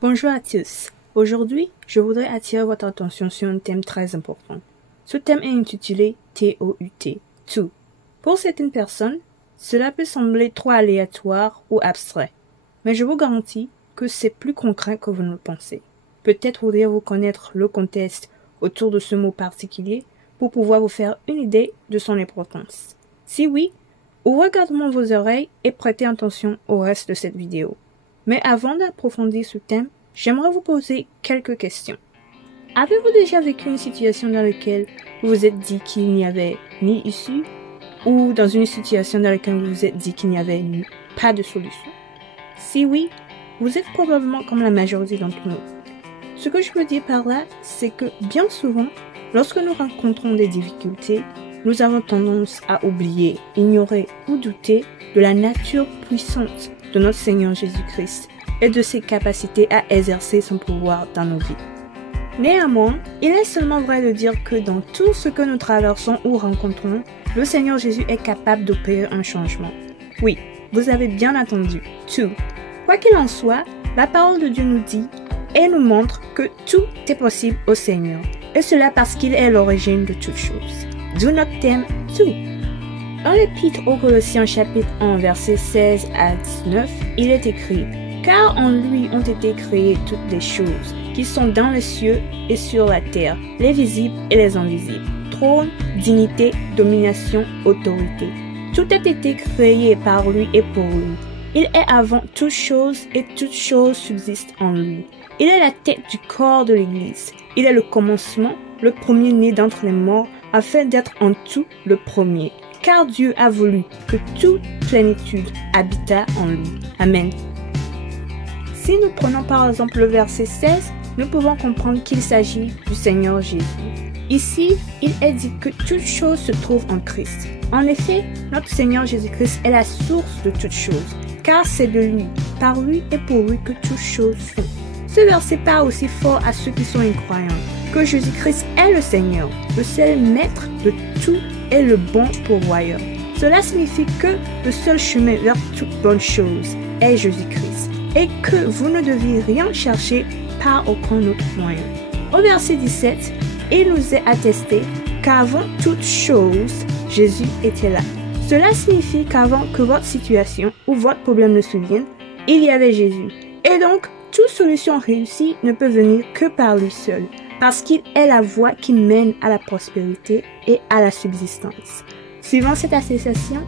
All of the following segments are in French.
Bonjour à tous. Aujourd'hui, je voudrais attirer votre attention sur un thème très important. Ce thème est intitulé T-O-U-T, tout. Pour certaines personnes, cela peut sembler trop aléatoire ou abstrait, mais je vous garantis que c'est plus concret que vous ne le pensez. Peut-être voudriez-vous connaître le contexte autour de ce mot particulier pour pouvoir vous faire une idée de son importance. Si oui, ouvrez grandement vos oreilles et prêtez attention au reste de cette vidéo. Mais avant d'approfondir ce thème, j'aimerais vous poser quelques questions. Avez-vous déjà vécu une situation dans laquelle vous vous êtes dit qu'il n'y avait ni issue, ou dans une situation dans laquelle vous vous êtes dit qu'il n'y avait pas de solution? Si oui, vous êtes probablement comme la majorité d'entre nous. Ce que je veux dire par là, c'est que bien souvent, lorsque nous rencontrons des difficultés, nous avons tendance à oublier, ignorer ou douter de la nature puissante de notre Seigneur Jésus-Christ et de ses capacités à exercer son pouvoir dans nos vies. Néanmoins, il est seulement vrai de dire que dans tout ce que nous traversons ou rencontrons, le Seigneur Jésus est capable d'opérer un changement. Oui, vous avez bien entendu, tout. Quoi qu'il en soit, la parole de Dieu nous dit et nous montre que tout est possible au Seigneur, et cela parce qu'il est l'origine de toutes choses. D'où notre thème, tout. Dans l'épître aux Colossiens chapitre 1 versets 16 à 19, il est écrit « Car en lui ont été créées toutes les choses, qui sont dans les cieux et sur la terre, les visibles et les invisibles, trône, dignité, domination, autorité. Tout a été créé par lui et pour lui. Il est avant toutes choses et toutes choses subsistent en lui. Il est la tête du corps de l'Église. Il est le commencement, le premier-né d'entre les morts, afin d'être en tout le premier. Car Dieu a voulu que toute plénitude habitât en lui. Amen. » Si nous prenons par exemple le verset 16, nous pouvons comprendre qu'il s'agit du Seigneur Jésus. Ici, il est dit que toute chose se trouve en Christ. En effet, notre Seigneur Jésus-Christ est la source de toutes choses, car c'est de lui, par lui et pour lui que toutes choses sont. Ce verset parle aussi fort à ceux qui sont incroyants, que Jésus-Christ est le Seigneur, le seul maître de tout et le bon pourvoyeur. Cela signifie que le seul chemin vers toute bonne chose est Jésus-Christ, et que vous ne deviez rien chercher par aucun autre moyen. Au verset 17, il nous est attesté qu'avant toute chose, Jésus était là. Cela signifie qu'avant que votre situation ou votre problème ne survienne, il y avait Jésus. Et donc, toute solution réussie ne peut venir que par lui seul, parce qu'il est la voie qui mène à la prospérité et à la subsistance. Suivant cette association,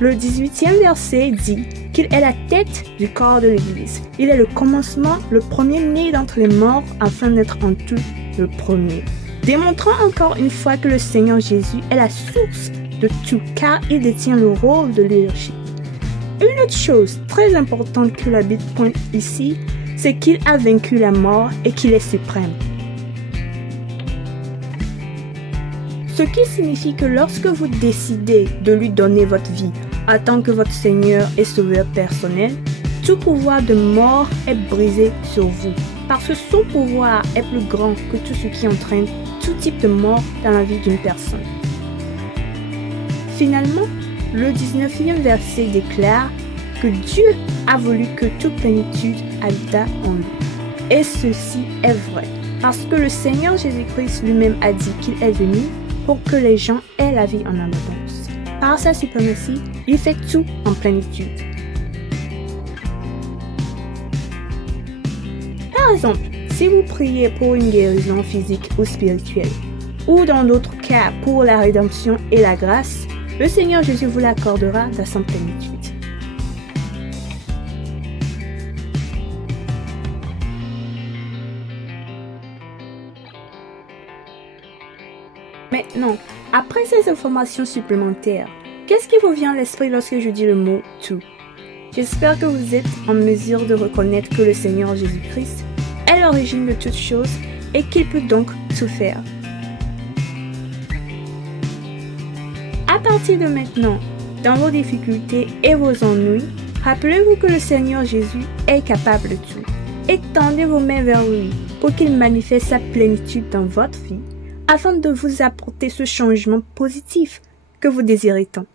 le 18e verset dit qu'il est la tête du corps de l'Église. Il est le commencement, le premier-né d'entre les morts, afin d'être en tout le premier. Démontrant encore une fois que le Seigneur Jésus est la source de tout, car il détient le rôle de leadership. Une autre chose très importante que la Bible pointe ici, c'est qu'il a vaincu la mort et qu'il est suprême. Ce qui signifie que lorsque vous décidez de lui donner votre vie en tant que votre Seigneur et Sauveur personnel, tout pouvoir de mort est brisé sur vous, parce que son pouvoir est plus grand que tout ce qui entraîne tout type de mort dans la vie d'une personne. Finalement, le 19e verset déclare que Dieu a voulu que toute plénitude habitât en lui. Et ceci est vrai, parce que le Seigneur Jésus-Christ lui-même a dit qu'il est venu pour que les gens aient la vie en abondance. Par sa suprématie, il fait tout en plénitude. Par exemple, si vous priez pour une guérison physique ou spirituelle, ou dans d'autres cas pour la rédemption et la grâce, le Seigneur Jésus vous l'accordera dans sa plénitude. Maintenant, après ces informations supplémentaires, qu'est-ce qui vous vient à l'esprit lorsque je dis le mot « tout » ? J'espère que vous êtes en mesure de reconnaître que le Seigneur Jésus-Christ est l'origine de toutes choses et qu'il peut donc tout faire. À partir de maintenant, dans vos difficultés et vos ennuis, rappelez-vous que le Seigneur Jésus est capable de tout. Étendez vos mains vers lui pour qu'il manifeste sa plénitude dans votre vie, afin de vous apporter ce changement positif que vous désirez tant.